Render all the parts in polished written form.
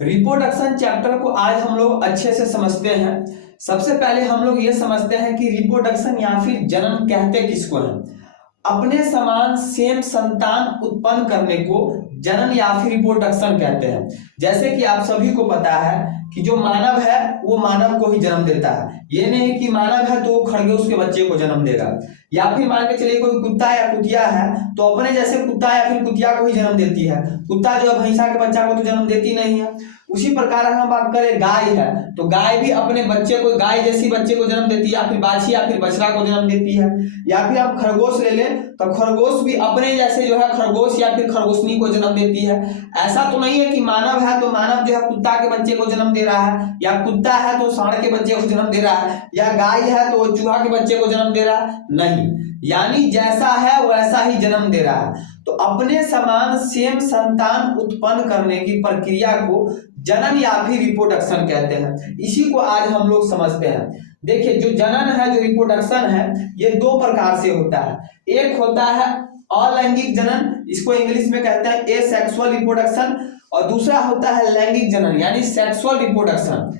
Reproduction chapter को आज हम लोग अच्छे से समझते हैं। सबसे पहले हम लोग ये समझते हैं कि रिप्रोडक्शन या फिर जन्म कहते किसको हैं। अपने समान सेम संतान उत्पन्न करने को जनन या फिर रिप्रोडक्शन कहते हैं। जैसे कि आप सभी को पता है कि जो मानव है वो मानव को ही जन्म देता है। ये नहीं कि मानव है तो वो खरगोश के बच्चे को जन्म देगा, या फिर मान के चलिए कोई कुत्ता या कुतिया है तो अपने जैसे कुत्ता या फिर कुतिया को ही जन्म देती है। कुत्ता जो है भैंसा के बच्चा को तो जन्म देती नहीं है। उसी प्रकार हम बात करें गाय है तो गाय भी अपने बच्चे को गाय जैसी बच्चे को जन्म देती है, या फिर बाछी या फिर बछड़ा को जन्म देती है। या फिर हम खरगोश ले लें तो खरगोश भी अपने जैसे जो है खरगोश या फिर खरगोशनी को जन्म देती है। ऐसा तो नहीं है कि मानव है तो मानव जो है कुत्ता के बच्चे को जन्म दे रहा है, या कुत्ता है तो सांड के बच्चे को जन्म दे रहा है, या गाय है तो चूहा के बच्चे को जन्म दे रहा है। नहीं, यानी जैसा है वैसा ही जन्म दे रहा है। तो अपने समान सेम संतान उत्पन्न करने की प्रक्रिया को जनन या फिर रिप्रोडक्शन कहते हैं। इसी को आज हम लोग समझते हैं। देखिए, जो जनन है, जो रिप्रोडक्शन है, ये दो प्रकार से होता है। एक होता है अलैंगिक जनन, इसको इंग्लिश में कहते हैं एसेक्सुअल रिप्रोडक्शन, और दूसरा होता है लैंगिक जनन यानी सेक्सुअल रिप्रोडक्शन।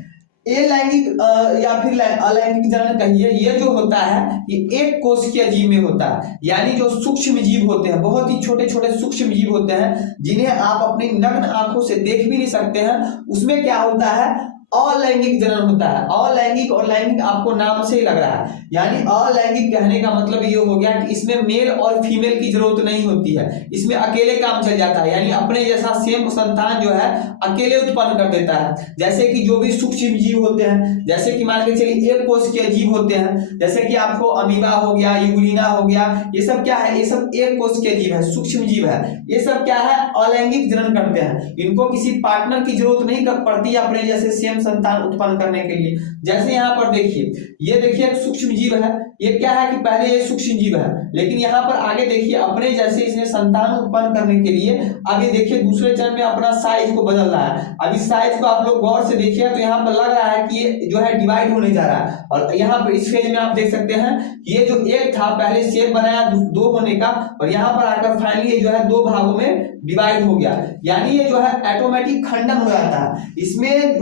अलैंगिक या फिर अलैंगिक जनन कहिए, ये जो होता है ये एक कोशिकीय जीव में होता है। यानी जो सूक्ष्म जीव होते हैं, बहुत ही छोटे छोटे सूक्ष्म जीव होते हैं जिन्हें आप अपनी नग्न आंखों से देख भी नहीं सकते हैं, उसमें क्या होता है अलैंगिक जनन होता है। अलैंगिक और लैंगिक आपको नाम से ही लग रहा है। यानी अलैंगिक कहने का मतलब ये हो गया कि इसमें मेल और फीमेल की जरूरत नहीं होती है, इसमें अकेले काम चल जाता है। यानी अपने जैसा सेम संतान जो है अकेले उत्पन्न कर देता है। जैसे कि जो भी सूक्ष्म जीव होते हैं, जैसे कि मान के चलिए एक कोशिकीय जीव होते हैं, जैसे कि आपको अमीबा हो गया, यूग्लिना हो गया, ये सब क्या है, ये सब एक कोशिकीय जीव है, सूक्ष्म जीव है। ये सब क्या है, अलैंगिक जनन करते हैं। इनको किसी पार्टनर की जरूरत नहीं पड़ती अपने जैसे सेम संतान उत्पन्न करने के लिए। जैसे यहाँ पर देखिए, ये देखिए एक सूक्ष्म जीव है। ये क्या है कि पहले ये सूक्ष्म जीव है, लेकिन यहाँ पर आगे देखिए अपने जैसे इसने संतान उत्पन्न करने के लिए आगे देखिए दूसरे चरण में अपना साइज को बदल रहा है। अब इस साइज को आप लोग गौर से देखिए तो यहाँ पर लग रहा है कि ये जो है डिवाइड होने जा रहा है। और यहाँ पर इस फेज में आप देख सकते हैं कि ये जो एक था पहले शेप बनाया दो होने का, और यहाँ पर आकर फाइनली ये जो है दो भागों में डिवाइड हो गया। यानी ये जो है ऑटोमेटिक खंडन हो जाता है। इसमें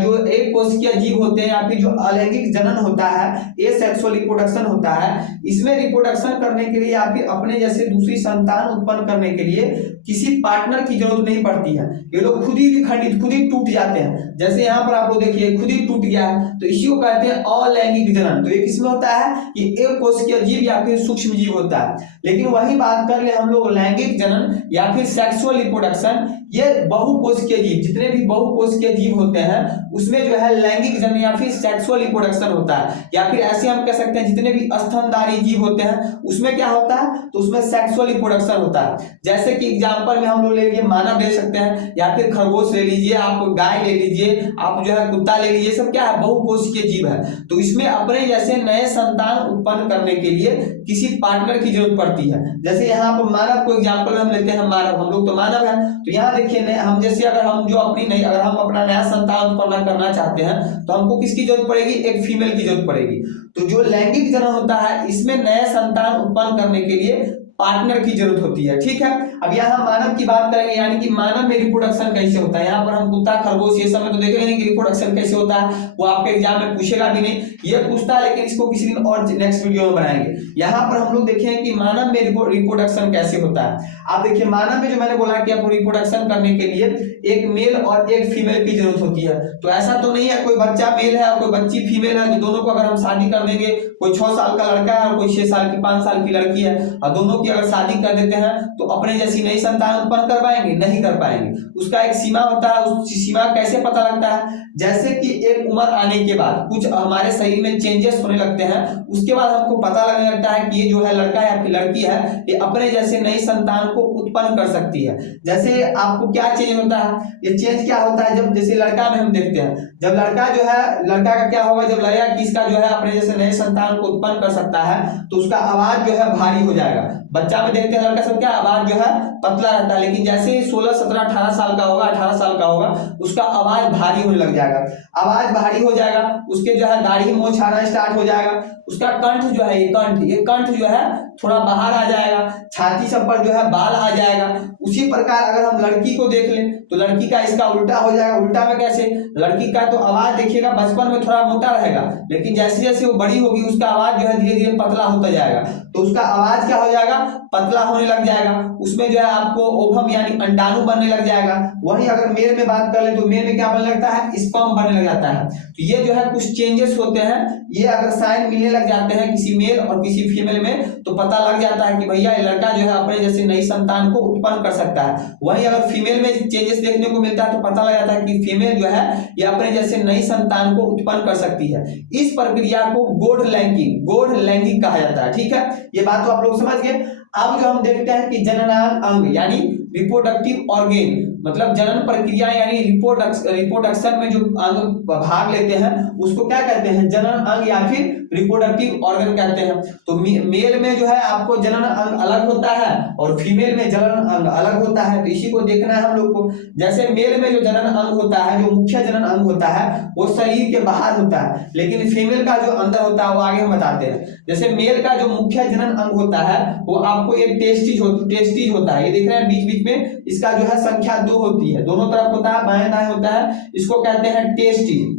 जो एक कोशिकीय जीव होते हैं या फिर जो अलैंगिक जनन होता है, एसेक्सुअल रिप्रोडक्शन होता है, इसमें रिप्रोडक्शन करने के लिए या फिर अपने जैसे दूसरी संतान उत्पन्न करने के लिए किसी पार्टनर की जरूरत नहीं पड़ती है। ये लोग खुद ही विखंडित, खुद ही टूट जाते हैं। जैसे यहाँ पर आप लोग देखिए खुद ही टूट गया है, तो इसी को कहते हैं अलैंगिक जनन। तो ये किसमें होता है, ये एक कोशिकीय जीव या फिर सूक्ष्म जीव होता है। लेकिन वही बात कर ले हम लोग लैंगिक जनन या फिर सेक्सुअल रिप्रोडक्शन, ये बहुकोशिकीय जीव, जितने भी बहुकोशिकीय जीव होते हैं उसमें जो है लैंगिक जनन या फिर सेक्सुअल रिप्रोडक्शन होता है। या फिर ऐसे हम कह सकते हैं जितने भी स्तनधारी जीव होते हैं उसमें क्या होता है, तो उसमें सेक्सुअल रिप्रोडक्शन होता है। जैसे कि एग्जांपल में हम लोग ले लीजिए मानव ले सकते हैं, या फिर खरगोश ले लीजिए, आप गाय ले लीजिए, आप जो है कुत्ता ले लीजिए, सब क्या है बहुकोशिकीय जीव है। तो इसमें अपने जैसे नए संतान उत्पन्न करने के लिए किसी पार्टनर की जरूरत पड़ती है। जैसे यहाँ पर मानव को एग्जाम्पल में हम लेते हैं, मानव, हम लोग तो मानव है। तो यहाँ देखिए हम जैसे अगर हम जो अपनी नई अगर हम अपना नया संतान उत्पन्न करना चाहते हैं तो हमको किसकी जरूरत पड़ेगी, एक फीमेल की जरूरत पड़ेगी। तो जो लैंगिक जनन होता है इसमें नए संतान उत्पन्न करने के लिए पार्टनर की जरूरत होती है। ठीक है, अब यहाँ मानव की बात करेंगे, यानी कि मानव में रिप्रोडक्शन कैसे होता है। यहाँ पर हम कुत्ता खरगोश ये सब में तो देखेंगे नहीं कि रिप्रोडक्शन कैसे होता है, वो आपके एग्जाम में पूछेगा भी नहीं, ये पूछता है, लेकिन इसको किसी दिन और नेक्स्ट वीडियो में बनाएंगे। यहाँ पर हम लोग देखेंगे कि मानव में रिप्रोडक्शन कैसे होता है। आप देखिए मानव में जो मैंने बोला कि आपको रिप्रोडक्शन करने के लिए एक मेल और एक फीमेल की जरूरत होती है। तो ऐसा तो नहीं है कोई बच्चा मेल है और कोई बच्ची फीमेल है, तो दोनों को अगर हम शादी कर देंगे, कोई 6 साल का लड़का है और कोई 6 साल की 5 साल की लड़की है, और दोनों की अगर शादी कर देते हैं तो अपने जैसी नई संतान उत्पन्न कर पाएंगे, नहीं कर पाएंगे। उसका एक सीमा होता है। उस सीमा कैसे पता लगता है, जैसे कि एक उम्र आने के बाद कुछ हमारे शरीर में चेंजेस होने लगते हैं, उसके बाद हमको पता लगने लगता है कि ये जो है लड़का या फिर लड़की है, ये अपने जैसे नई संतान को उत्पन्न कर सकती है। जैसे आपको क्या चेंज होता है, ये चेंज क्या होता है, जब जैसे लड़का में हम देखते हैं, जब लड़का जो है, लड़का का क्या होगा, जब लड़का किसका जो है अपने जैसे नए संतान को उत्पन्न कर सकता है तो उसका आवाज जो है भारी हो जाएगा। बच्चा में देखते हैं लड़का सब क्या आवाज जो है पतला रहता है, लेकिन जैसे ही 16, 17, 18 साल का होगा, 18 साल का होगा, उसका आवाज भारी होने लग जाएगा। आवाज भारी हो जाएगा, उसके जो है दाढ़ी मूंछ आना स्टार्ट हो जाएगा, उसका कंठ जो है ये कंठ जो है थोड़ा बाहर आ जाएगा, छाती सब पर जो है बाल आ जाएगा। उसी प्रकार अगर हम लड़की को देख लें तो लड़की का इसका उल्टा हो जाएगा। उल्टा में कैसे? लड़की का तो आवाज देखिएगा बचपन में थोड़ा मोटा रहेगा, लेकिन जैसे जैसे वो बड़ी होगी उसका आवाज जो है धीरे धीरे पतला होता जाएगा, तो उसका आवाज क्या हो जाएगा? पतला होने लग जाएगा। उसमें जो है आपको ओवम यानी अंडाणु बनने लग जाएगा। वहीं अगर मेल में बात कर ले तो मेल में क्या बनने लगता है? स्पर्म बनने लग जाता है। तो ये जो है कुछ चेंजेस होते हैं, ये अगर साइन मिलने लग जाते हैं किसी मेल और किसी फीमेल में तो पता लग जाता है कि भैया ये लड़का जो है अपने जैसे नई संतान को उत्पन्न कर सकता है। वहीं अगर फीमेल में चेंजेस देखने को मिलता है तो पता लग जाता है कि फीमेल जो है ये अपने जैसे नई संतान को उत्पन्न कर सकती है। इस प्रक्रिया को गोड लैंगिक कहा जाता है। ठीक है, ये बात तो आप लोग समझ गए। अब जो हम देखते हैं कि जननांग अंग यानी रिप्रोडक्टिव ऑर्गेन, मतलब जनन प्रक्रिया यानी रिप्रोडक्शन में जो अंग भाग लेते हैं उसको क्या कहते हैं? जनन अंग या फिर रिप्रोडक्टिव ऑर्गन कहते हैं। तो मेल में जो है आपको जनन अंग अलग होता है और फीमेल में जनन अंग अलग होता है। तो इसी को देखना है हम लोग को। जैसे मेल में जो जनन अंग होता है, जो मुख्य जनन अंग होता है वो शरीर के बाहर होता है, लेकिन फीमेल का जो अंदर होता है वो आगे हम बताते हैं। जैसे मेल का जो मुख्य जनन अंग होता है वो आपको एक टेस्टिज होता है। ये देख रहे हैं बीच बीच में इसका जो है संख्या 2 होती है, दोनों तरफ होता है, बाएं दाएं होता है। इसको कहते हैं टेस्टिज।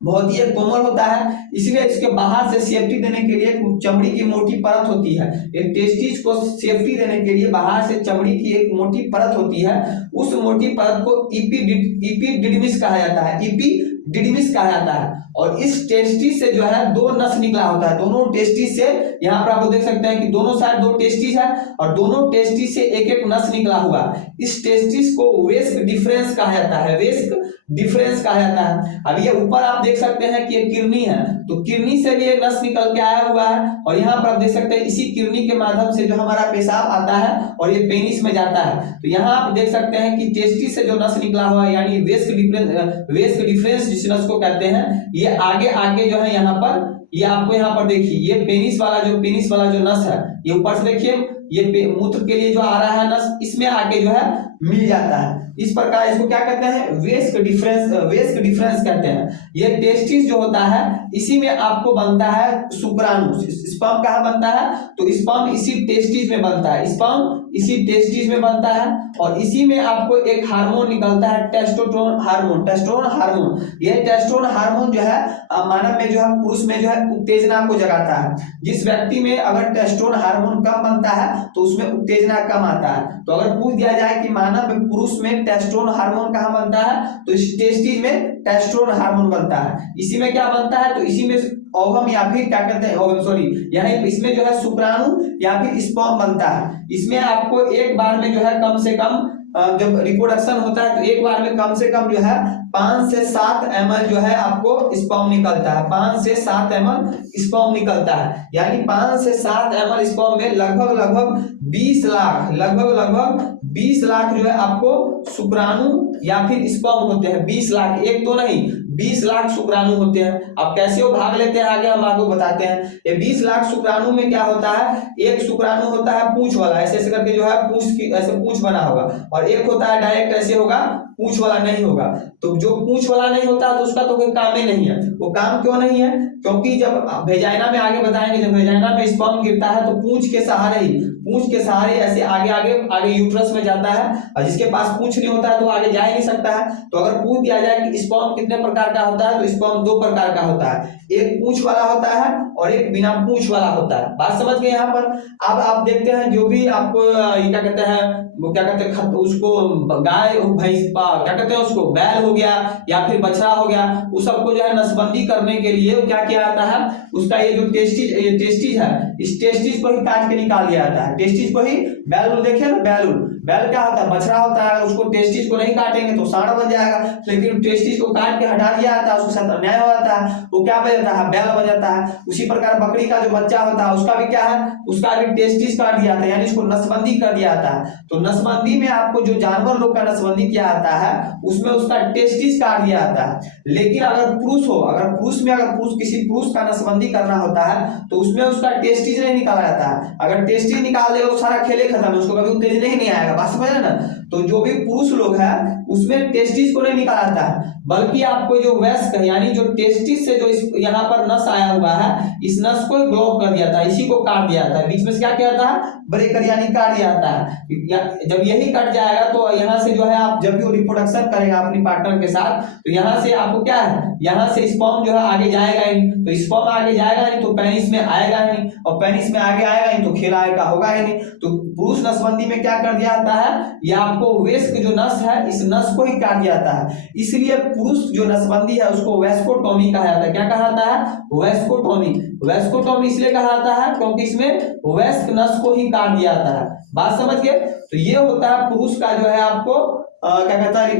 बहुत ही कोमल होता है, इसलिए इसके बाहर से सेफ्टी देने के लिए चमड़ी की मोटी परत होती है। एक टेस्टिस को सेफ्टी देने के लिए बाहर से चमड़ी की एक मोटी परत होती है। उस मोटी परत को इपीडिडमिस कहा जाता है, इपीडिडमिस कहा जाता है। और इस टेस्टिस से जो है 2 नस निकला होता है। दोनों टेस्टिस से, यहाँ पर आप देख सकते हैं कि दोनों साइड 2 टेस्टिस है और दोनों टेस्टिस से एक एक नस निकला हुआ। इस टेस्टिस को वेस्क डिफरेंस कहा जाता है, वेस्क डिफरेंस कहा जाता है। अब ये ऊपर आप देख सकते हैं कि ये किडनी है, तो किडनी से भी एक नस निकल के आया हुआ है और यहाँ पर आप देख सकते हैं इसी किडनी के माध्यम से जो हमारा पेशाब आता है और ये पेनिस में जाता है। तो यहाँ आप देख सकते हैं कि टेस्टिस से जो नस निकला हुआ है यानी वेस्क डिफरेंस जिस नस को कहते हैं, ये आगे आके जो है यहाँ पर, ये आपको यहाँ पर देखिए ये पेनिस वाला जो नस है, ये ऊपर से देखिए ये मूत्र के लिए जो आ रहा है नस, इसमें आके जो है मिल जाता है। इस प्रकार इसको क्या कहते हैं? वेस्क डिफरेंस कहते हैं। ये टेस्टिस जो होता है इसी में आपको बनता है शुक्राणु। स्पर्म कहाँ बनता है? तो स्पर्म इसी टेस्टिस में बनता है, स्पर्म इसी टेस्टिस में बनता है और इसी में आपको एक हार्मोन निकलता है, टेस्टोस्टेरोन हार्मोन। ये टेस्टोस्टेरोन हार्मोन जो है मानव में जो है, पुरुष में जो है उत्तेजना को जगाता है। जिस व्यक्ति में अगर टेस्टोस्टेरोन हार्मोन कम बनता है तो उसमें उत्तेजना कम आता है। तो अगर पूछ दिया जाए कि मानव में, पुरुष में टेस्टोस्टेरोन हार्मोन कहाँ बनता है, तो इस टेस्टिस में टेस्टोस्टेरोन हार्मोन बनता है। इसी में क्या बनता है? तो इसी में ओवम या फिर क्या कहते हैं, यहाँ इसमें जो है शुक्राणु या फिर स्पर्म बनता है। इसमें आपको एक बार में जो है कम से कम जब रिप्रोडक्शन होता है तो एक बार में कम से कम जो है 5 से 7 ml जो है आपको स्पर्म निकलता है, 5 से 7 ml स्पर्म निकलता है। यानी 5 से 7 ml स्पर्म में लगभग 20 लाख जो है आपको शुक्राणु या फिर स्पर्म होते हैं। 20 लाख, एक तो नहीं 20 लाख शुक्राणु होते हैं। अब कैसे वो भाग लेते हैं आगे हम आपको बताते हैं। ये 20 लाख शुक्राणु में क्या होता है? एक शुक्राणु होता है पूंछ वाला, ऐसे ऐसे करके जो है पूंछ की ऐसे पूंछ बना होगा, और एक होता है डायरेक्ट ऐसे होगा, पूंछ वाला नहीं होगा। तो जो पूंछ वाला नहीं होता तो उसका तो कोई काम ही नहीं है। वो काम क्यों नहीं है? क्योंकि जब वेजाइना में आगे बताएंगे, जब वेजाइना में स्पर्म गिरता है तो पूंछ के सहारे ऐसे आगे यूट्रस में जाता है, और जिसके पास पूंछ नहीं होता है तो आगे जा ही नहीं सकता है। तो अगर पूछ दिया जाए कि स्पर्म कितने प्रकार का होता है, तो स्पर्म 2 प्रकार का होता है, एक पूंछ वाला होता है और एक बिना पूंछ वाला होता है। बात समझ गए यहाँ पर? अब आप देखते हैं जो भी आपको क्या कहते हैं, वो क्या कहते हैं उसको, गाय भैंस क्या कहते हैं उसको, बैल हो गया या फिर बछड़ा हो गया, उस सबको जो है नसबंदी करने के लिए क्या किया जाता है, उसका ये जो टेस्टिज है, इस टेस्टिज को ही काट के निकाल दिया जाता है। टेस्टिज को ही बैलून, देखिए ना बैलून, बैल क्या होता है, बछड़ा होता है, उसको टेस्टिस को नहीं काटेंगे तो सांड बन जाएगा, लेकिन टेस्टिस को काट के हटा दिया जाता है, उसके साथ अन्याय हो जाता है, वो क्या बन जाता है, बैल बन जाता है। उसी प्रकार बकरी का जो बच्चा होता है उसका भी क्या है, उसका भी टेस्टिस काट दिया जाता है, यानी उसको नसबंदी कर दिया जाता है। तो नसबंदी में आपको जो जानवर लोग का नसबंदी किया जाता है उसमें उसका टेस्टिस काट दिया जाता है। लेकिन अगर पुरुष हो, अगर पुरुष किसी पुरुष का नसबंदी करना होता है तो उसमें उसका टेस्टिस नहीं निकाला जाता है। अगर टेस्टिस निकाल दे वो सारा खेले खत्म, उसको कभी उत्तेजना ही नहीं आएगा, बात समझ रहे ना। तो जो भी पुरुष लोग है उसमें टेस्टिस को नहीं निकाला जाता है, बल्कि आपको जो वयस्क है यानी जो टेस्टिस से जो यहाँ पर नस आया हुआ है इस नस को ब्लॉक कर दिया था, इसी को काट दिया था, बीच में से क्या किया था, ब्रेकर यानी काट दिया था। जब यही कट जाएगा तो यहाँ से जो है आप जब भी वो रिप्रोडक्शन करेगा अपनी पार्टनर के साथ तो यहाँ से आपको क्या है, यहाँ से स्पर्म जो है आगे जाएगा ही नहीं, तो स्पर्म आगे जाएगा नहीं तो पेनिस में आएगा ही नहीं, और पेनिस में आगे आएगा ही तो खेल आएगा होगा ही नहीं। तो पुरुष नसबंदी में क्या कर दिया जाता है, ये आपको वयस्क जो नस है इस नस को ही काट दिया जाता है। इसलिए पुरुष जो नसबंदी है उसको वेस्कोटोमी कहा जाता है। क्या कहा जाता है, वेस्कोटोमी। वेस्कोटोमी इसलिए कहा जाता है क्योंकि इसमें वयस्क नस को ही काट दिया जाता है, बात समझ गए। तो ये होता है पुरुष का जो है आपको क्या कहता है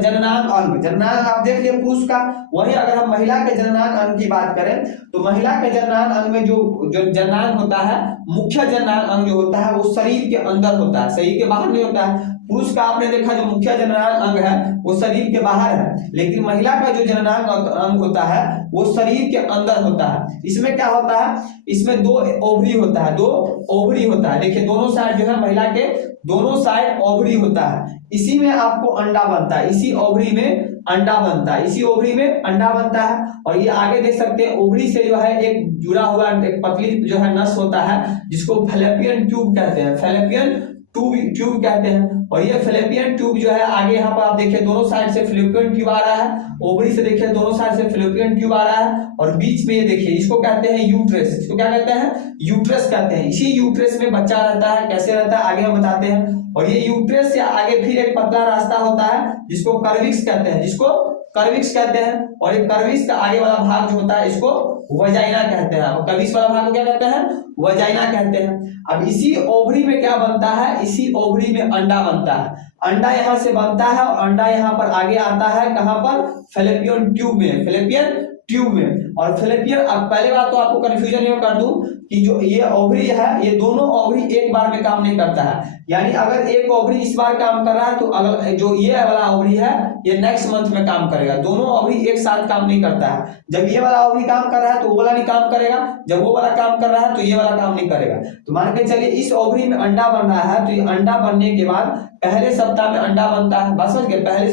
जननांग अंग। जननांग आप देख लिए पुरुष का। वही अगर हम महिला के जननांग अंग की बात करें तो महिला के जननांग अंग में जो जननांग होता है, मुख्य जननांग अंग जो होता है वो शरीर के अंदर होता है, शरीर के बाहर नहीं होता है। पुरुष का आपने देखा जो मुख्य जननांग अंग है वो शरीर के बाहर है, लेकिन महिला का जो जननांग अंग होता है वो शरीर के अंदर होता है। इसमें क्या होता है, इसमें दो ओवरी होता है, दो ओवरी होता है। देखिए दोनों साइड जो है महिला के दोनों साइड ओवरी होता है, इसी में आपको अंडा बनता है, इसी ओवरी में अंडा बनता है, इसी ओवरी में अंडा बनता है। और ये आगे देख सकते हैं ओवरी से जो है एक जुड़ा हुआ एक पतली जो है नस होता है जिसको फैलोपियन ट्यूब कहते हैं, फैलोपियन ट्यूब कहते हैं। और ये फैलोपियन ट्यूब जो है आगे यहाँ पर आप देखिए दोनों साइड से फैलोपियन ट्यूब आ रहा है, ओवरी से देखिए दोनों साइड से फैलोपियन ट्यूब आ रहा है, और बीच में ये देखिए इसको कहते हैं यूट्रस। इसको क्या कहते हैं, यूट्रस कहते हैं। इसी यूट्रस में बच्चा रहता है, कैसे रहता है आगे हम बताते हैं। और ये यूट्रस से आगे फिर एक पतला रास्ता होता है जिसको कर्विक्स कहते हैं, जिसको कर्विक्स कहते हैं। और ये कर्विक्स का आगे वाला भाग जो होता है इसको वजाइना कहते हैं, और कर्विक्स वाला भाग को क्या कहते हैं, वजाइना कहते हैं। अब इसी ओवरी में क्या बनता है, इसी ओवरी में अंडा बनता है। अंडा यहाँ से बनता है और अंडा यहाँ पर आगे आता है कहाँ पर, फैलोपियन ट्यूब में, फैलोपियन ट्यूब में। और फैलोपियन, अब पहले बात तो आपको कंफ्यूजन ये कर दूं कि जो ये ओवरी है ये दोनों ओवरी एक बार में काम नहीं करता है, यानी अगर एक ओवरी इस बार काम कर रहा है तो अगर जो ये वाला ओवरी है ये नेक्स्ट मंथ में काम करेगा। दोनों ओवरी एक साथ काम नहीं करता है। जब ये वाला ओवरी काम कर रहा है तो वो वाला नहीं काम करेगा, जब वो वाला काम कर रहा है तो ये वाला काम नहीं करेगा। तो मान के चलिए इस ओवरी में अंडा बन रहा है तो ये अंडा बनने के बाद पहले सप्ताह में अंडा बनता है, बस समझ गए, पहले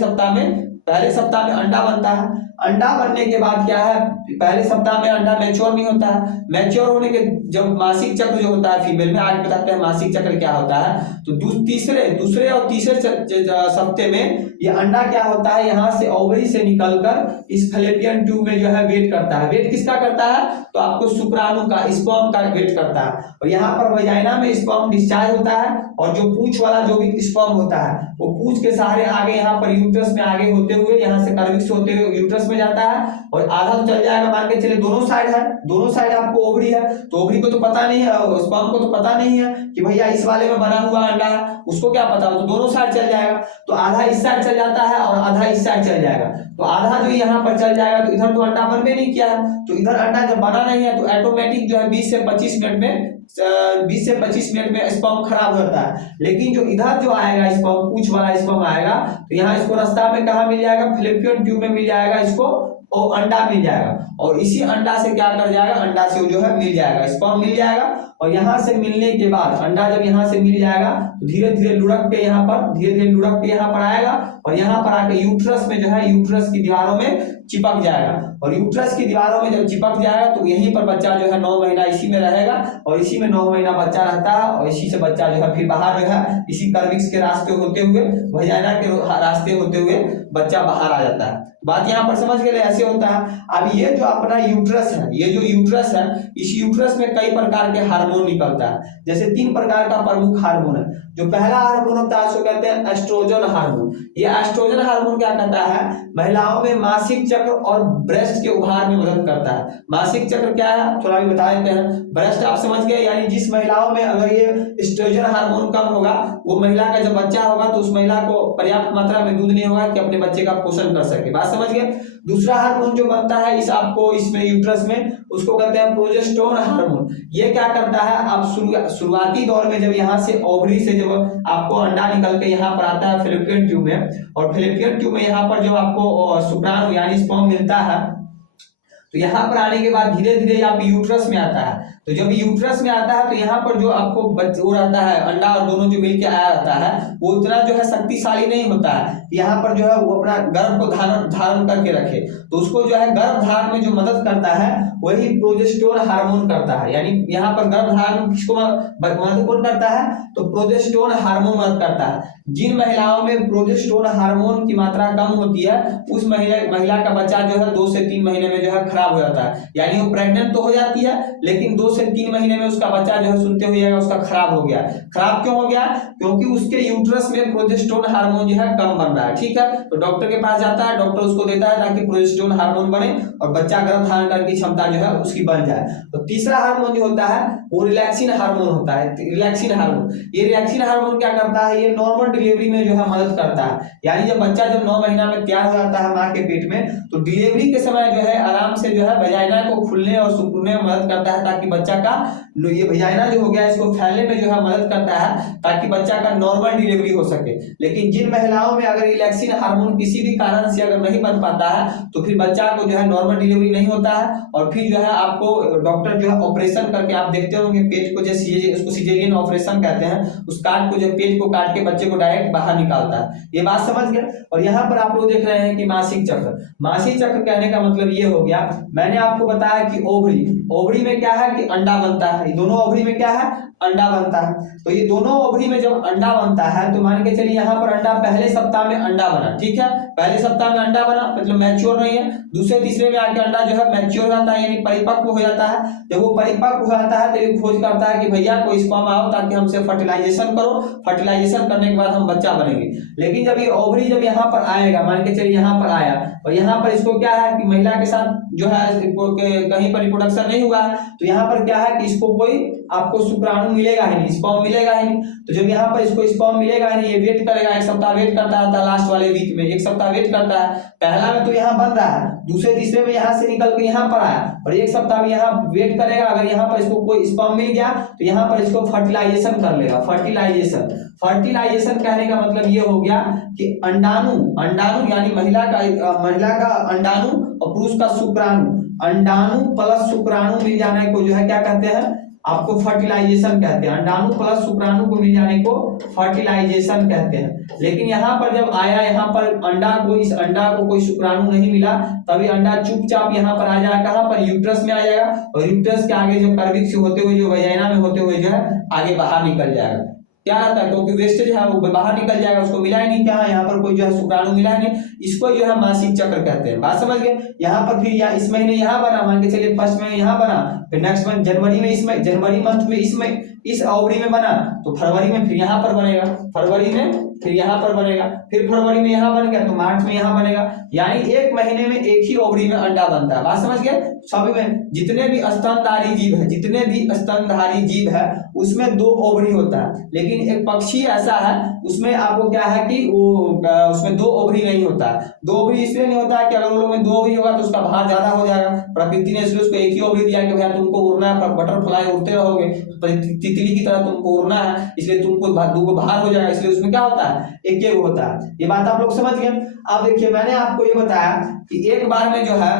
सप्ताह में अंडा बनता है। अंडा बनने के बाद क्या है, पहले सप्ताह में अंडा मैच्योर नहीं होता है, मैच्योर होने के जब मासिक चक्र जो होता है फीमेल में, आगे बताते हैं मासिक चक्र क्या होता है। तो दूसरे और तीसरे सप्ते में ये अंडा क्या होता है, यहाँ से ओवरी से निकलकर इस फैलोपियन ट्यूब में जो है वेट करता है। वेट किसका करता है, तो आपको शुक्राणु का, स्पर्म का वेट करता है। और यहाँ पर वजाइना में स्पर्म डिस्चार्ज होता है, और जो पूंछ वाला जो भी स्पर्म होता है वो पूंछ के सहारे आगे यहाँ पर यूट्रस में आगे होते हुए यहाँ से कर्विक्स होते हुए यूट्रस में जाता है, और आधा तो चल जाएगा। मान के चले दोनों साइड है, दोनों साइड आपको ओवरी है, तो ओवरी को तो पता नहीं है, स्पर्म को तो पता नहीं है कि भैया इस वाले में बना हुआ अंडा है, उसको क्या पता, तो दोनों साइड चल जाएगा। तो आधा इस साइड चल जाता है और आधा इस साइड चल जाएगा। तो आधा जो यहाँ पर चल जाएगा तो इधर तो अंडा बन भी नहीं किया है, तो इधर अंडा जब बना नहीं है तो ऑटोमेटिक जो है 20 से 25 मिनट में स्पर्म खराब होता है। लेकिन जो इधर जो आएगा स्पर्म, पूंछ वाला स्पर्म आएगा तो यहाँ इसको रास्ता में कहाँ मिल जाएगा, फैलोपियन ट्यूब में मिल जाएगा, इसको वो अंडा मिल जाएगा। और इसी अंडा से क्या कर जाएगा, अंडा से जो है मिल जाएगा, स्पर्म मिल जाएगा। और यहाँ से मिलने के बाद अंडा जब यहाँ से मिल जाएगा तो धीरे धीरे लुढ़क के यहाँ पर आएगा, और यहाँ पर आके यूट्रस में जो है यूट्रस की दीवारों में चिपक जाएगा। और यूट्रस की दीवारों में जब चिपक जाएगा तो यहीं पर बच्चा जो है 9 महीना इसी में रहेगा, और इसी में 9 महीना बच्चा रहता है, और इसी से बच्चा जो है फिर बाहर जो है इसी कर्विक्स के रास्ते होते हुए, वजाइना के रास्ते होते हुए बच्चा बाहर आ जाता है। बात यहाँ पर समझ गए, ऐसे होता है। अब ये जो अपना यूट्रस है, ये जो यूट्रस है, इस यूट्रस में कई प्रकार के हार्मोन निकलता है। जैसे 3 प्रकार का प्रमुख हार्मोन है। जो पहला हार्मोन होता है उसको कहते हैं एस्ट्रोजन हार्मोन। ये एस्ट्रोजन हार्मोन क्या करता है, महिलाओं में मासिक चक्र और ब्रेस्ट के उभार में मदद करता है। मासिक चक्र क्या है थोड़ा भी बता देते हैं। ब्रेस्ट आप समझ गए, यानी जिस महिलाओं में अगर ये एस्ट्रोजन हार्मोन कम होगा, वो महिला का जब बच्चा होगा तो उस महिला को पर्याप्त मात्रा में दूध नहीं होगा कि अपने बच्चे का पोषण कर सके। बात समझ गए। दूसरा हार्मोन जो बनता है इस आपको इसमें यूट्रस में, उसको कहते हैं प्रोजेस्टेरोन हार्मोन। ये क्या करता है, आप शुरुआती दौर में जब यहाँ से ओवरी से जब आपको अंडा निकल के यहाँ पर आता है फैलोपियन ट्यूब में, और फैलोपियन ट्यूब में यहाँ पर जब आपको शुक्राणु यानी स्पर्म मिलता है, तो यहाँ पर आने के बाद धीरे धीरे आप यूट्रस में आता है। तो जब यूट्रस में आता है तो यहाँ पर जो आपको वो रहता है अंडा और दोनों जो मिलकर आया रहता है, वो उतना जो है शक्तिशाली नहीं होता है। यहाँ पर जो है वो अपना गर्भ को धारण करके रखे, तो उसको जो है गर्भ धारण में जो मदद करता है वही प्रोजेस्टेरोन हार्मोन करता है। यानी यहाँ पर गर्भ धारण किसको मदद कौन करता है, तो प्रोजेस्टेरोन हार्मोन मदद करता है। जिन महिलाओं में प्रोजेस्टेरोन हार्मोन की मात्रा कम होती है उस महिला का बच्चा जो है 2 से 3 महीने में जो है खराब हो जाता है। यानी वो प्रेग्नेंट तो हो जाती है लेकिन 2 से 3 महीने में उसका बच्चा जो है सुनते हुए उसका खराब हो गया। खराब क्यों हो गया, क्योंकि उसके यूट्रस में प्रोजेस्टेरोन हार्मोन जो है कम बन रहा है। ठीक है, तो डॉक्टर के पास जाता है, डॉक्टर उसको देता है ताकि प्रोजेस्टेरोन हार्मोन बने और बच्चा गर्भ धारण करने की क्षमता जो है उसकी बन जाए। तो तीसरा हार्मोन जो होता है वो रिलैक्सिन हार्मोन होता है। रिलैक्सिन हार्मोन, ये रिलैक्सिन हार्मोन क्या करता है, ये नॉर्मल डिलीवरी में जो है मदद करता है। यानी जब बच्चा जब 9 महीना में तैयार हो जाता है माँ के पेट में, तो डिलीवरी के समय जो है आराम से जो है वजाइना को खुलने और सिकुड़ने में मदद करता है, ताकि बच्चा का ये वजाइना जो हो गया इसको फैलने में जो है मदद करता है, ताकि बच्चा का नॉर्मल डिलीवरी हो सके। लेकिन जिन महिलाओं में अगर रिलैक्सिन हार्मोन किसी भी कारण से अगर नहीं बन पाता है तो फिर बच्चा को जो है नॉर्मल डिलीवरी नहीं होता है, और फिर जो है आपको डॉक्टर जो है ऑपरेशन करके, आप देखते होंगे पेट को जैसे उसको सिजेरियन ऑपरेशन कहते हैं, उस काट को जो पेट को काट के बच्चे को डायरेक्ट बाहर निकालता है। ये बात समझ गए। और यहाँ पर आप लोग देख रहे हैं कि मासिक चक्र, मासिक चक्र कहने का मतलब ये हो गया, मैंने आपको बताया कि ओवरी में क्या है कि अंडा बनता है। दोनों ओवरी में क्या है, अंडा बनता है। तो ये दोनों ओवरी में जब अंडा बनता है तो मान के चलिए यहाँ पर अंडा पहले सप्ताह में अंडा बना, ठीक है, पहले सप्ताह में अंडा बना मतलब मैच्योर नहीं है। दूसरे तीसरे में आके अंडा जो है मैच्योर हो जाता है यानी परिपक्व हो जाता है। जब वो परिपक्व हो जाता है तो ये खोज करता है कि भैया कोई स्पर्म आओ ताकि हमसे फर्टिलाइजेशन करो, फर्टिलाइजेशन करने के बाद हम बच्चा बनेंगे। लेकिन जब ये ओवरी जब यहाँ पर आएगा, मान के चलिए यहाँ पर आया और यहाँ पर इसको क्या है कि महिला के साथ जो है कहीं पर रिप्रोडक्शन नहीं हुआ, तो यहाँ पर क्या है कि इसको कोई आपको शुक्राणु मिलेगा ही नहीं, स्पर्म मिलेगा ही नहीं। तो जब यहाँ पर इसको स्पर्म मिलेगा ही नहीं, ये वेट करेगा, 1 सप्ताह वेट करता रहता है, लास्ट वाले वीक में 1 सप्ताह वेट करता है। पहला में तो यहाँ बन रहा है, दूसरे तीसरे में यहाँ से निकल के यहाँ पर आया और 1 सप्ताह में यहाँ वेट करेगा। अगर यहाँ पर इसको कोई स्पर्म मिल गया तो यहाँ पर इसको फर्टिलाइजेशन कर लेगा। फर्टिलाइजेशन कहने का मतलब ये हो गया कि अंडाणु यानी महिला का अंडाणु और पुरुष का शुक्राणु, अंडाणु प्लस शुक्राणु मिल जाने को जो है क्या कहते हैं, आपको फर्टिलाइजेशन कहते हैं। अंडाणु प्लस शुक्राणु को मिल जाने को फर्टिलाइजेशन कहते हैं। लेकिन यहाँ पर जब आया, यहाँ पर इस अंडा को कोई शुक्राणु नहीं मिला, तभी अंडा चुपचाप यहाँ पर आ जाएगा, कहाँ पर, यूट्रस में आ जाएगा और यूट्रस के आगे जो कर्विक्स होते हुए जो वजाइना में होते हुए जो है आगे बाहर निकल जाएगा। क्या रहता है, क्योंकि वेस्टेज है वो बाहर निकल जाएगा, उसको मिला ही नहीं, क्या यहाँ पर कोई जो है शुक्राणु मिला ही नहीं। इसको जो है मासिक चक्र कहते हैं। बात समझ गए। यहाँ पर फिर इस महीने यहाँ बना, मान के चलिए फर्स्ट में यहाँ बना, फिर नेक्स्ट मंथ जनवरी मंथ में इसमें इस ओवरी में बना, तो फरवरी में फिर यहाँ पर बनेगा, फरवरी में फिर यहाँ पर बनेगा, फिर फरवरी में यहाँ बन गया तो मार्च में यहाँ बनेगा। यानी 1 महीने में एक ही ओवरी में अंडा बनता है। बात समझ गए। सभी में जितने भी स्तनधारी जीव है उसमें 2 ओवरी होता है। लेकिन एक पक्षी ऐसा है उसमें आपको क्या है कि वो उसमें 2 ओवरी नहीं होता है। 2 ओवरी इसलिए नहीं होता है कि अगर उन लोगों में 2 ओवरी होगा तो उसका भार ज्यादा हो जाएगा। प्रकृति ने इसलिए उसको एक ही ओवरी दिया कि भैया तुमको उड़ना है, बटरफ्लाई उड़ते रहोगे, तितली की तरह तुमको उड़ना है, इसलिए तुमको 2 भार हो जाएगा, इसलिए उसमें क्या होता है, एक होता है। ये बात आप लोग समझ गए। अब देखिए मैंने आपको ये बताया कि एक बार में जो है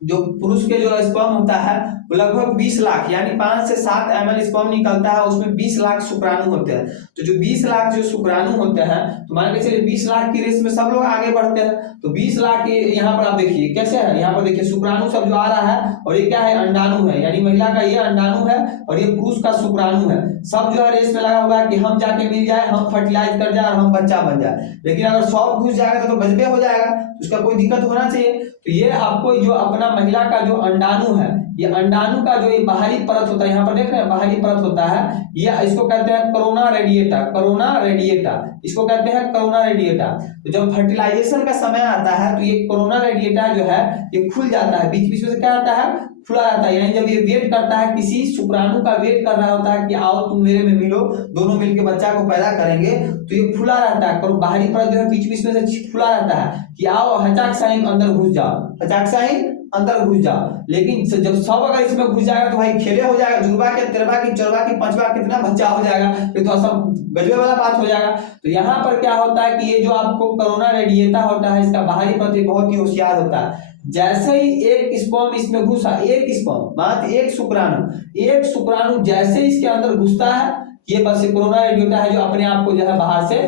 जो पुरुष के जो स्पर्म होता है वो लगभग 20 लाख यानी 5 से 7 ml स्पर्म निकलता है, उसमें 20 लाख शुक्राणु होते हैं। तो जो 20 लाख जो शुक्राणु होते हैं, तो मान के चलिए 20 लाख की रेस में सब लोग आगे बढ़ते हैं। तो 20 लाख की यहाँ पर आप देखिए कैसे है, यहाँ पर देखिए शुक्राणु सब जो आ रहा है और ये क्या है, अंडाणु है, यानी महिला का ये अंडाणु है और ये पुरुष का शुक्राणु है। सब जो है रेस में लगा हुआ है कि हम जाके मिल जाए, हम फर्टिलाइज कर जाए और हम बच्चा बन जाए। लेकिन अगर 100 घुस जाएगा तो गजबे हो जाएगा, उसका कोई दिक्कत होना चाहिए। तो ये आपको जो अपना महिला का जो अंडाणु है ये अंडाणु का जो ये बाहरी परत होता है, यहाँ पर देख रहे हैं बाहरी परत होता है, ये इसको कहते हैं कोरोना रेडिएटा, कोरोना रेडिएटा, इसको कहते हैं कोरोना रेडिएटा। तो जब फर्टिलाइजेशन का समय आता है तो ये कोरोना रेडिएटा जो है ये खुल जाता है, बीच बीच में से क्या आता है, खुला रहता है। यानी जब ये वेट करता है, किसी शुक्राणु का वेट कर रहा होता है कि आओ तुम मेरे में मिलो, दोनों मिलकर बच्चा को पैदा करेंगे, तो ये खुला रहता है, बाहरी परत जो है बीच बीच में से खुला रहता है कि आओ हचाकसाइन अंदर घुस जाओ, हचाकसाइन अंदर घुस जाओ। लेकिन जब सब अगर इसमें घुस जाएगा तो भाई खेले हो जाएगा, जुड़वा के तेरवा की चौरवा की पांचवा कितना बच्चा हो जाएगा, फिर तो सब गजबे वाला बात हो जाएगा। तो यहाँ पर क्या होता है कि ये जो आपको कोरोना रेडिएटा होता है, इसका बाहरी परत बहुत ही होशियार होता है। जैसे ही एक स्पर्म इसमें घुसा, एक स्पर्म मात्र एक शुक्राणु जैसे इसके अंदर घुसता है, ये बस कोरोना रेडिएटा है जो अपने आप को जो है बाहर से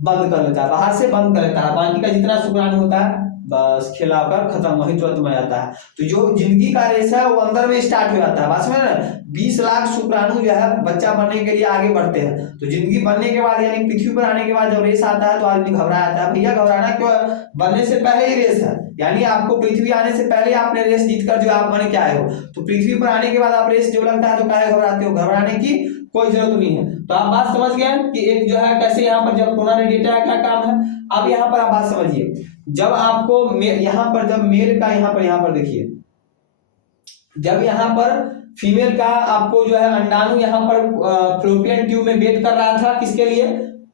बंद कर लेता है, बाहर से बंद कर लेता है। बाकी का जितना शुक्राणु होता है बस खेला कर खत्म, वही तुरंत में जाता है। तो जो जिंदगी का रेस है वो अंदर में स्टार्ट हो जाता है। बस में 20 लाख शुक्राणु जो है बच्चा बनने के लिए आगे बढ़ते हैं। तो जिंदगी बनने के बाद यानी पृथ्वी पर आने के बाद जब रेस आता है तो आदमी घबरा जाता है, भैया घबराना क्यों, बनने से पहले ही रेस है। यानी आपको पृथ्वी आने से पहले आपने रेस जीतकर जो आप बन के आए हो, तो पृथ्वी पर आने के बाद आप रेस जो लगता है तो काहे घबराते हो, घबराने की कोई जरूरत नहीं है। तो आप बात समझ गए कि एक जो है कैसे यहाँ पर जब कोरोना रेडिएटा का क्या काम है। अब यहाँ पर आप बात समझिए, जब आपको यहाँ पर जब मेल का यहाँ पर देखिए, जब यहाँ पर फीमेल का आपको जो है अंडाणु यहाँ पर फ्लोपियन ट्यूब में वेट कर रहा था, किसके लिए,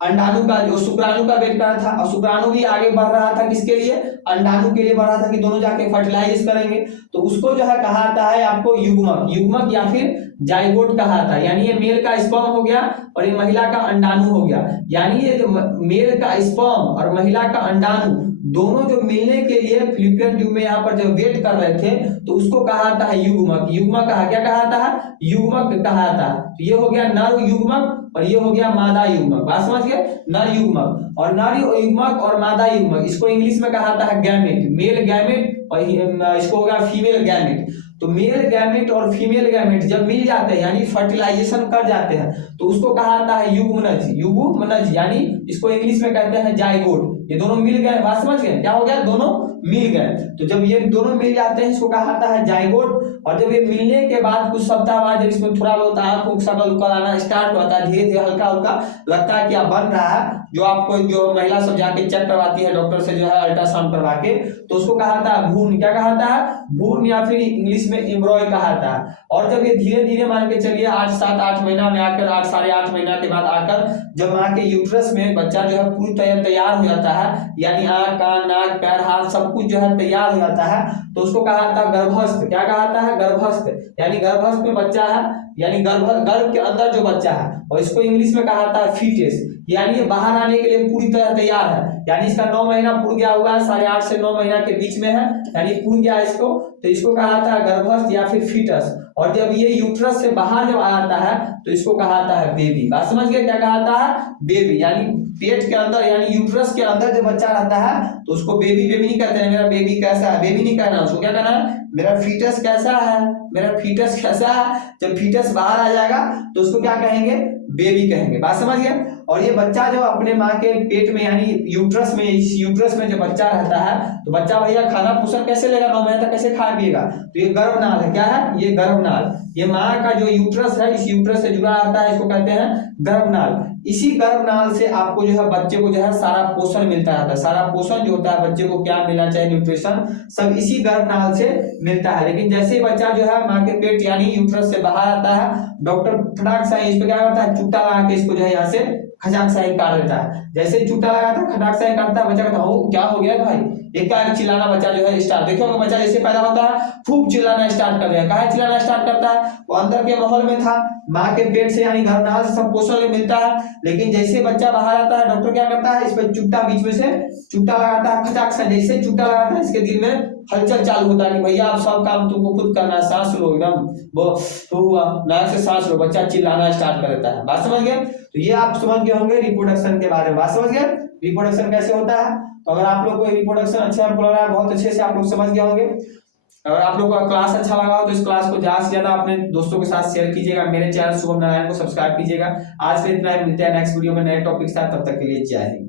अंडाणु का, जो शुक्राणु का वेट कर रहा था, और शुक्राणु भी आगे बढ़ रहा था किसके लिए, अंडाणु के लिए बढ़ रहा था कि दोनों जाके फर्टिलाइज करेंगे। तो उसको जो है कहा जाता है आपको युग्मक या फिर जाइगोट कहा जाता है। यानी ये मेल का स्पर्म हो गया और ये महिला का अंडाणु हो गया। यानी ये जो मेल का स्पर्म और महिला का अंडाणु दोनों जो मिलने के लिए फ्लोपियन ट्यूब में यहाँ पर जब वेट कर रहे थे, तो उसको कहा जाता है युग्मक। युग्मक कहा, क्या कहा जाता है, युग्मक कहा जाता है। तो ये हो गया नर युग्मक और ये हो गया मादा युग्मक। बात समझ गए, नर युग्मक और नारी युग्मक और मादा युग्मक, इसको इंग्लिश में कहा जाता है गैमेट, मेल गैमेट, और इसको हो गया फीमेल गैमेट। तो मेल गैमेट और फीमेल गैमेट जब मिल जाते हैं यानी फर्टिलाइजेशन कर जाते हैं, तो उसको कहा जाता है युग्मनज, यानी इसको इंग्लिश में कहते हैं जाइगोट। ये दोनों मिल गए, बात समझ गए, क्या हो गया, दोनों मिल गए। तो जब ये दोनों मिल जाते हैं इसको कहा जाता है जाइगोट। और जब ये मिलने के बाद कुछ सप्ताह बाद जब इसमें थोड़ा बहुत आंख शकल उकल आना स्टार्ट होता है, धीरे धीरे हल्का हल्का लगता है कि अब बन रहा है, जो आपको जो महिला सब जाके चेक करवाती है डॉक्टर से जो है अल्ट्रासाउंड करवा के, तो उसको कहा जाता है भ्रूण, क्या कहा जाता है, भ्रूण, या फिर इंग्लिश में एम्ब्रॉय कहा जाता है। और जब ये धीरे धीरे मान के चलिए 8-7-8 महीना में आकर 8 साढ़े 8 महीना के बाद आकर जब माँ के यूट्रस में बच्चा जो है पूरी तैयार हो जाता है, यानी आंख कान नाक पैर हाथ सब कुछ जो है तैयार हो जाता है, तो उसको कहा जाता है गर्भस्थ। क्या कहा जाता है, गर्भस्थ, यानी गर्भस्थ में बच्चा है, यानी गर्भ के अंदर जो बच्चा है, और इसको इंग्लिश में कहा जाता है फीटस। यानी ये बाहर आने के लिए पूरी तरह तैयार है, यानी इसका 9 महीना पूरा गया हुआ है, 8.5 से 9 महीना के बीच में है, यानी पूरा गया इसको, तो इसको कहा जाता है गर्भस्थ या फिर फीटस। और जब ये यूट्रस से बाहर जब आता है तो इसको कहा जाता है बेबी। बात समझ गए, क्या कहा जाता है, बेबी। यानी पेट के अंदर यानी यूट्रस के अंदर जब बच्चा रहता है तो उसको बेबी नहीं कहते हैं, मेरा बेबी कैसा है, बेबी नहीं कहना, उसको क्या कहना है, मेरा फीटस कैसा है, मेरा फीटस कैसा है। जब फीटस बाहर आ जाएगा तो उसको क्या कहेंगे, बेबी कहेंगे। बात समझ गए। और ये बच्चा जो अपने माँ के पेट में यानी यूट्रस में, इस यूट्रस में जो बच्चा रहता है, तो बच्चा भैया खाना पोषण कैसे लेगा, 9 महीने तक कैसे खा पिएगा, तो ये गर्भनाल है। क्या है, ये गर्भनाल। ये माँ का जो यूट्रस है, इस यूट्रस से जुड़ा रहता है, इसको कहते हैं गर्भनाल। इसी गर्भनाल से आपको जो है बच्चे को जो है सारा पोषण मिलता रहता है। सारा पोषण जो होता है बच्चे को क्या मिलना चाहिए, न्यूट्रिशन, सब इसी गर्भनाल से मिलता है। लेकिन जैसे ही बच्चा जो है माँ के पेट यानी यूट्रस से बाहर आता है, डॉक्टर फटाक से इस पे क्या करता है, चुट्टा लगा के इसको जो है यहाँ से खचाक से काट देता है। जैसे ही चुट्टा लगाता है, खटाक से काटता है, बच्चा कहता है ओ क्या हो गया भाई, एक चिल्लाना बच्चा जो है स्टार्ट। देखो बच्चा जैसे पैदा होता है खूब चिल्लाना स्टार्ट कर दिया। कहा चिल्लाना स्टार्ट करता है, वो अंदर के माहौल में था, माँ के पेट से यानी गर्भनाल से सब पोषण मिलता है। लेकिन जैसे बच्चा बाहर आता है, डॉक्टर क्या करता है, इस पर चुट्टा बीच में से चुट्टा लगाता है, खचाक से। जैसे चुट्टा लगाता है, इसके दिल में हलचल चालू होता है कि भैया आप सब काम तुमको खुद करना है, सांस लो, एकदम वो हुआ नाक से सांस लो, बच्चा चिल्लाना स्टार्ट कर देता है। बात समझ गए। तो ये आप समझ गए होंगे रिप्रोडक्शन के बारे में। बात समझ गए, रिप्रोडक्शन कैसे होता है। तो अगर आप लोग को रिप्रोडक्शन अच्छा लग रहा है, बहुत अच्छे से आप लोग समझ गए होंगे। अगर आप लोग का क्लास अच्छा लगा हो तो इस क्लास को ज्यादा से ज्यादा अपने दोस्तों के साथ शेयर कीजिएगा। मेरे चैनल शुभम नारायण को सब्सक्राइब कीजिएगा। आज के इतना ही, मिलते हैं नेक्स्ट वीडियो में नए टॉपिक के साथ। तब तक के लिए जय हिंद।